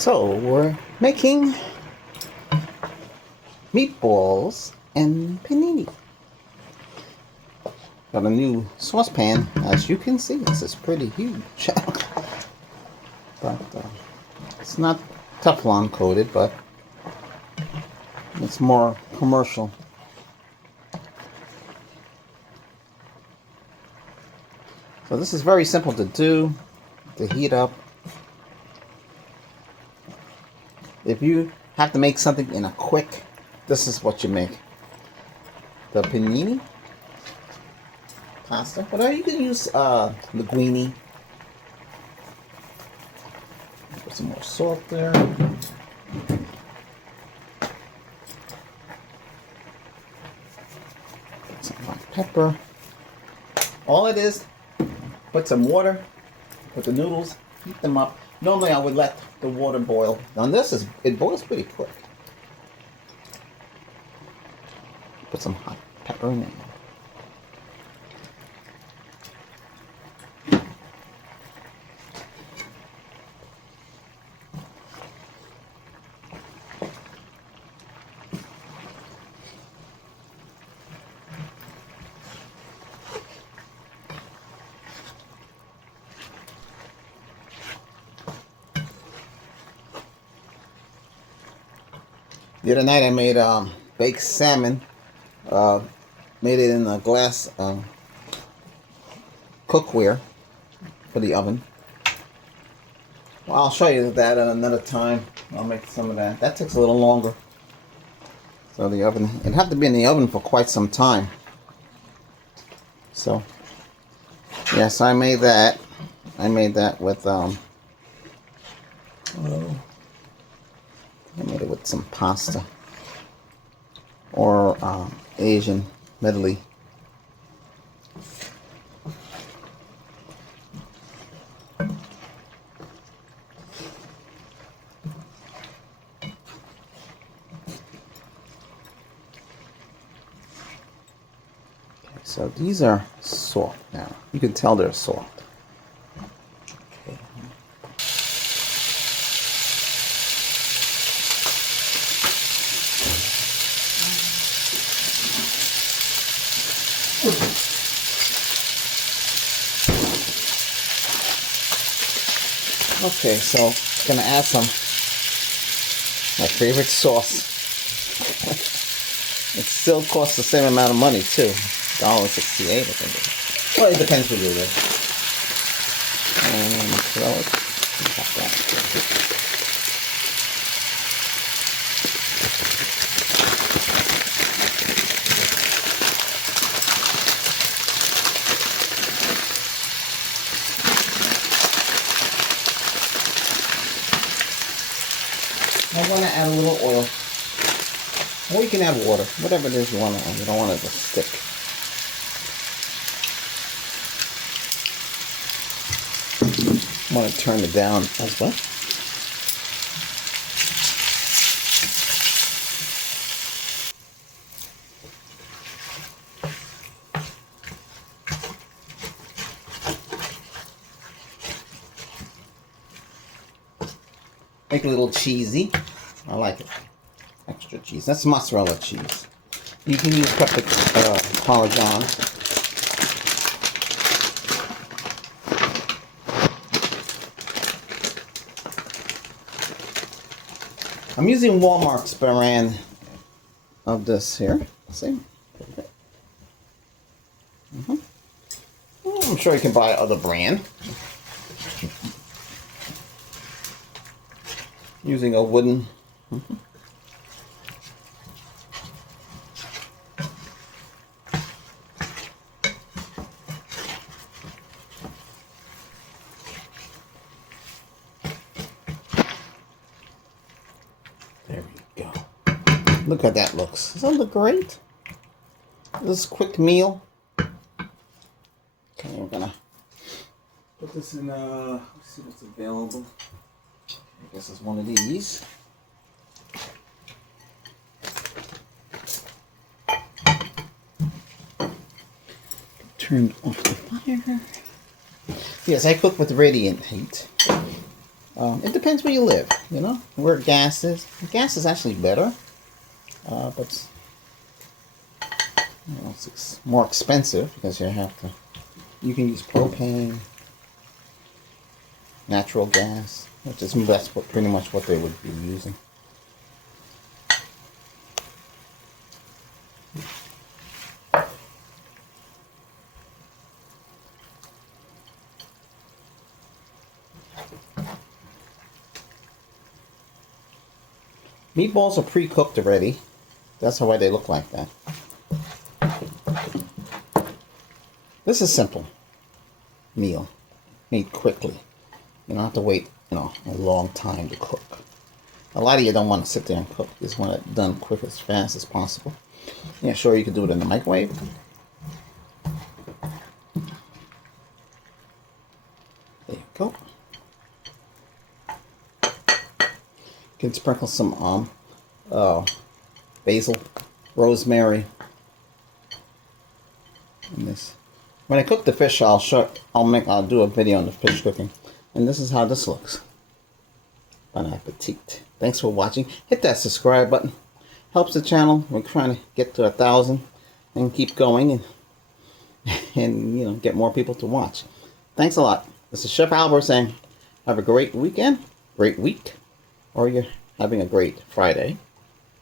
So we're making meatballs and panini. Got a new saucepan. As you can see, this is pretty huge. But it's not Teflon coated, but it's more commercial. So this is very simple to do, to heat up. If you have to make something in a quick, this is what you make. The panini pasta. Whatever, you can use linguine. Put some more salt there. Some black pepper. All it is, put some water, put the noodles, heat them up. Normally I would let the water boil. On this, it boils pretty quick. Put some hot pepper in there. The other night I made baked salmon. Made it in a glass cookware for the oven. Well, I'll show you that at another time. I'll make some of that. That takes a little longer. So the oven, it had to be in the oven for quite some time. So yes, I made that. I made that with I made it with some pasta or Asian medley. Okay, so these are soft now. You can tell they're soft. Okay. Okay, so I'm gonna add some my favorite sauce. It still costs the same amount of money too, $1.68 I think. Well, it depends who you're with. And throw it. Got that. I want to add a little oil. Or you can add water. Whatever it is you want to add. You don't want it to stick. I want to turn it down as well. Make it a little cheesy. I like it. Extra cheese. That's mozzarella cheese. You can use Parmesan. I'm using Walmart's brand of this here. See? I'm sure you can buy other brand. Using a wooden. There we go. Look how that looks. Doesn't that look great? This quick meal. Okay, we're gonna put this in. Let's see what's available. I guess it's one of these. Turned off the fire. Yes, I cook with radiant heat. It depends where you live, you know, where gas is. Gas is actually better, but you know, it's more expensive because you can use propane, natural gas, which is pretty much what they would be using. Meatballs are pre-cooked already. That's why they look like that. This is simple meal, made quickly. You don't have to wait, you know, a long time to cook. A lot of you don't want to sit there and cook. You just want it done quick, as fast as possible. Yeah, sure, you can do it in the microwave. There you go. You can sprinkle some basil, rosemary in this. When I cook the fish, I'll do a video on the fish cooking. And this is how this looks. Bon appetit. Thanks for watching. Hit that subscribe button. Helps the channel. We're trying to get to 1,000 and keep going and you know, get more people to watch. Thanks a lot. This is Chef Albert saying, have a great weekend, great week, or you're having a great Friday,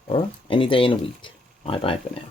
or any day in the week. Bye-bye for now.